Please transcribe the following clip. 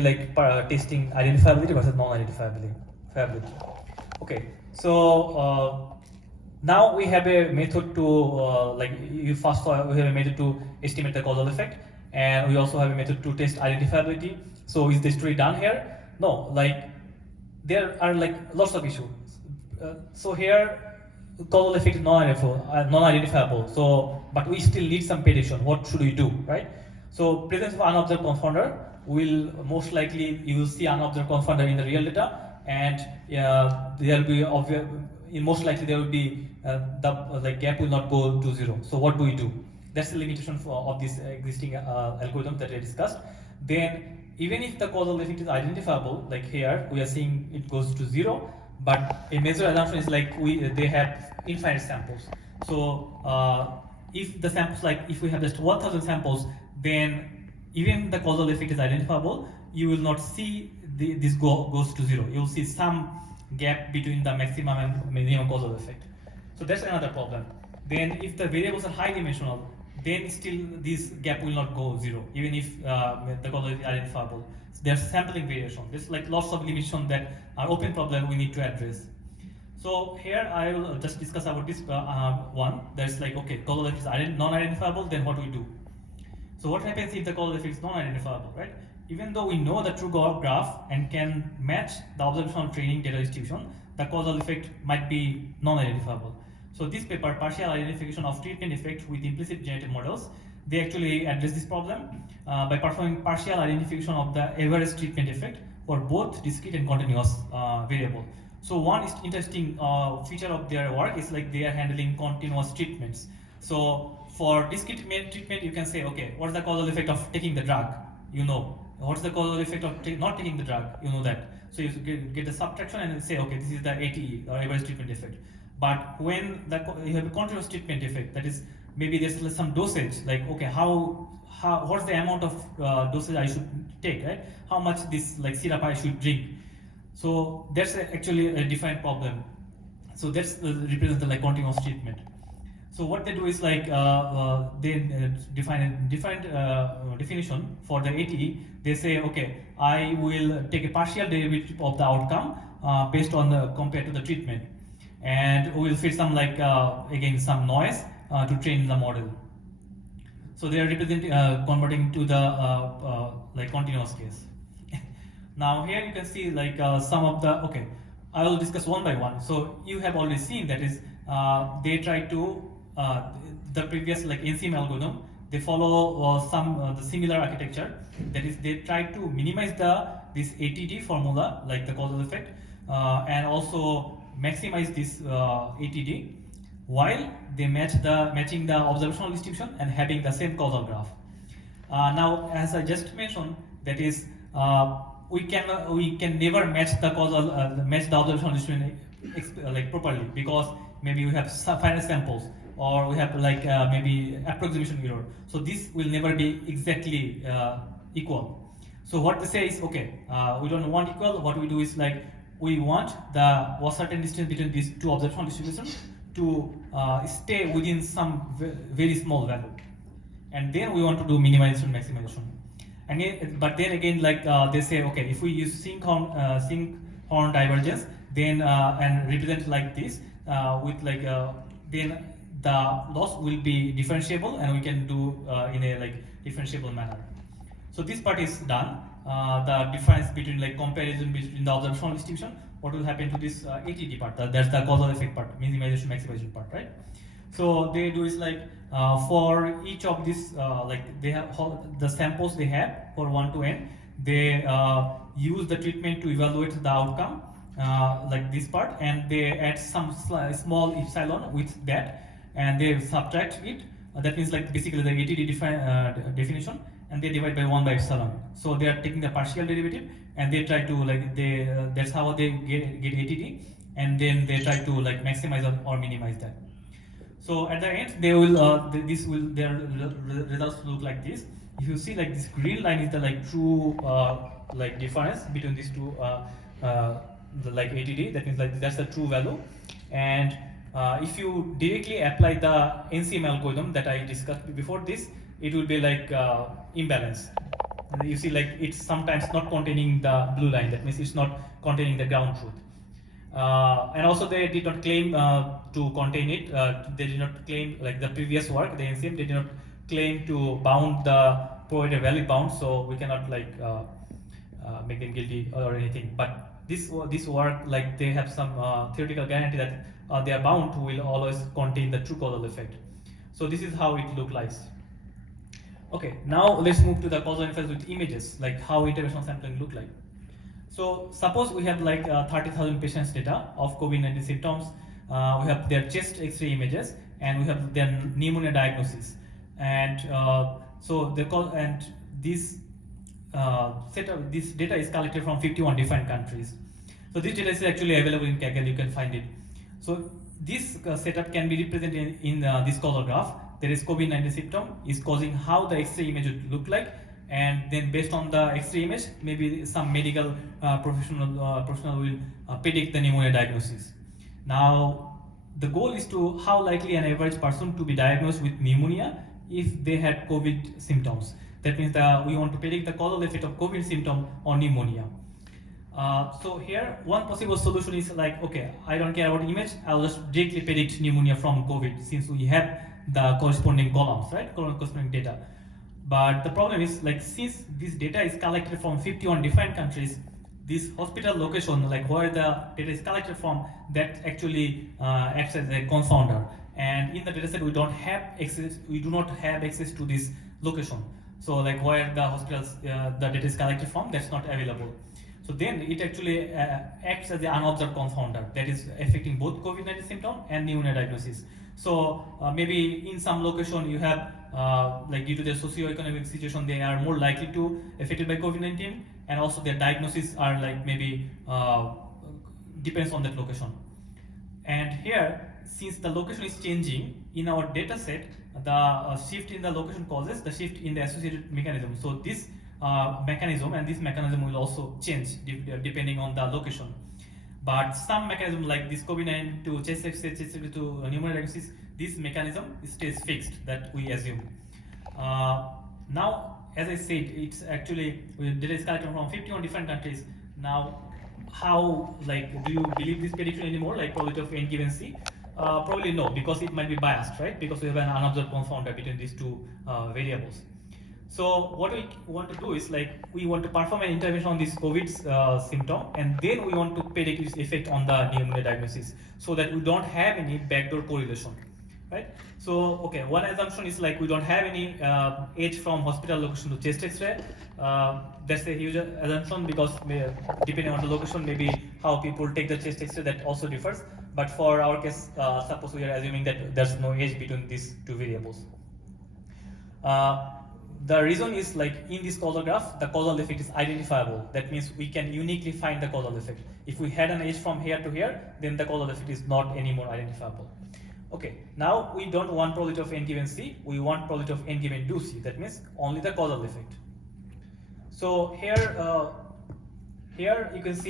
like testing identifiability versus non-identifiability. Okay, so now we have a method to like you first saw we have a method to estimate the causal effect, and we also have a method to test identifiability. So is the story done here? No, like there are like lots of issues. So here causal effect is non-identifiable. So but we still need some prediction. What should we do, right? So presence of unobserved confounder will most likely you will see unobserved confounder in the real data, and there will be obvious. In most likely there will be the like gap will not go to zero. So what do we do? That's the limitation of this existing algorithm that I discussed. Then even if the causal effect is identifiable, like here we are seeing it goes to zero, but a major assumption is like they have infinite samples. So if the samples, like if we have just 1,000 samples, then even the causal effect is identifiable, you will not see this goes to zero. You will see some gap between the maximum and minimum causal effect. So that's another problem. Then if the variables are high dimensional, then still this gap will not go zero, even if the causal is identifiable. So there's sampling variation. There's like lots of limitations that are open problem we need to address. So here I will just discuss about this one. There's like, okay, causal effect is non-identifiable, then what do we do? So what happens if the causal effect is non-identifiable, right? Even though we know the true graph and can match the observational training data distribution, the causal effect might be non-identifiable. So this paper, partial identification of treatment effect with implicit generative models, they actually address this problem by performing partial identification of the average treatment effect for both discrete and continuous variable. So one interesting feature of their work is like they are handling continuous treatments. So for discrete treatment, you can say, okay, what's the causal effect of taking the drug? You know. What's the causal effect of not taking the drug? You know that. So you get the subtraction and say, okay, this is the ATE or average treatment effect. But when you have a continuous treatment effect, that is maybe there's some dosage, like okay, what's the amount of dosage I should take, right? How much this like syrup I should drink? So that's actually a defined problem. So that's represents the like continuous treatment. So what they do is like they define a different definition for the ATE. They say, okay, I will take a partial derivative of the outcome based on the compared to the treatment, and we will fit some like again some noise to train the model. So they are representing converting to the like continuous case. Now here you can see like some of the, okay, I will discuss one by one. So you have already seen that is they try to the previous like NCM algorithm, they follow some the similar architecture. That is, they try to minimize this ATD formula, like the causal effect, and also maximize this ATD, while they matching the observational distribution and having the same causal graph. Now, as I just mentioned, that is we can never match the causal match the observational distribution like properly, because maybe we have finite samples, or we have like maybe approximation error. So this will never be exactly equal. So what they say is, okay, we don't want equal. What we do is like we want the certain distance between these two observational distributions to stay within some very small value, and then we want to do minimization, maximization. And but then again, like they say, okay, if we use sinkhorn divergence, then and represent like this with like then the loss will be differentiable, and we can do in a like differentiable manner. So this part is done. The difference between like comparison between the observational distribution, what will happen to this ATD part? That's the causal effect part, minimization, maximization part, right? So they do is like for each of these, like they have the samples they have for 1 to n, they use the treatment to evaluate the outcome, like this part, and they add some small epsilon with that, and they subtract it. That means like basically the ATD definition, and they divide by 1 by epsilon. So they are taking the partial derivative, and they try to like that's how they get ATD, and then they try to like maximize or minimize that. So at the end, they will their results look like this. If you see like this green line is the like true like difference between these two the like ATD. That means like that's the true value. And if you directly apply the NCM algorithm that I discussed before this, it will be like imbalance. You see, like it's sometimes not containing the blue line. That means it's not containing the ground truth. And also they did not claim to contain it. They did not claim, like the previous work, the NCM, they did not claim to bound the provide a valid bound, so we cannot like make them guilty or anything. But this work, like they have some theoretical guarantee that their bound will always contain the true causal effect. So this is how it looks like. Okay, now let's move to the causal inference with images, like how interventional sampling look like. So suppose we have like 30,000 patients data of COVID-19 symptoms. We have their chest X-ray images, and we have their pneumonia diagnosis. And so the and this this data is collected from 51 different countries. So this data is actually available in Kaggle. You can find it. So this setup can be represented in this causal graph. There is COVID-19 symptom is causing how the X-ray image would look like, and then based on the X-ray image, maybe some medical professional will predict the pneumonia diagnosis. Now, the goal is to how likely an average person to be diagnosed with pneumonia if they had COVID symptoms. That means that we want to predict the causal effect of COVID symptom on pneumonia. So here, one possible solution is like, okay, I don't care about image, I'll just directly predict pneumonia from COVID, since we have the corresponding columns, right, corresponding data. But the problem is, like, since this data is collected from 51 different countries, this hospital location, like where the data is collected from, that actually acts as a confounder. And in the dataset, we don't have access. We do not have access to this location. So, like where the hospitals the data is collected from, that's not available. So then it actually acts as the unobserved confounder that is affecting both COVID-19 symptom and pneumonia diagnosis. So maybe in some location you have like due to their socio-economic situation, they are more likely to affected by COVID-19, and also their diagnosis are like maybe depends on that location. And here, since the location is changing in our data set, the shift in the location causes the shift in the associated mechanism. So this mechanism and this mechanism will also change depending on the location. But some mechanism like this COVID-19 to chest X-ray, chest X-ray to pneumonia diagnosis, this mechanism stays fixed, that we assume. Now, as I said, it's actually data is collected from 51 different countries. Now, how, like, do you believe this prediction anymore, like probability of n given c? Probably no, because it might be biased, right? Because we have an unobserved confounder between these two variables. So what we want to do is, like, we want to perform an intervention on this COVID symptom, and then we want to predict its effect on the pneumonia diagnosis, so that we don't have any backdoor correlation, right? So, okay, one assumption is like we don't have any edge from hospital location to chest X-ray. That's a huge assumption, because depending on the location, maybe how people take the chest X-ray, that also differs. But for our case, suppose we are assuming that there's no edge between these two variables. The reason is, like, in this causal graph, the causal effect is identifiable. That means we can uniquely find the causal effect. If we had an edge from here to here, then the causal effect is not anymore identifiable. Okay, now we don't want probability of n given c, we want probability of n given 2c. That means only the causal effect. So here, here you can see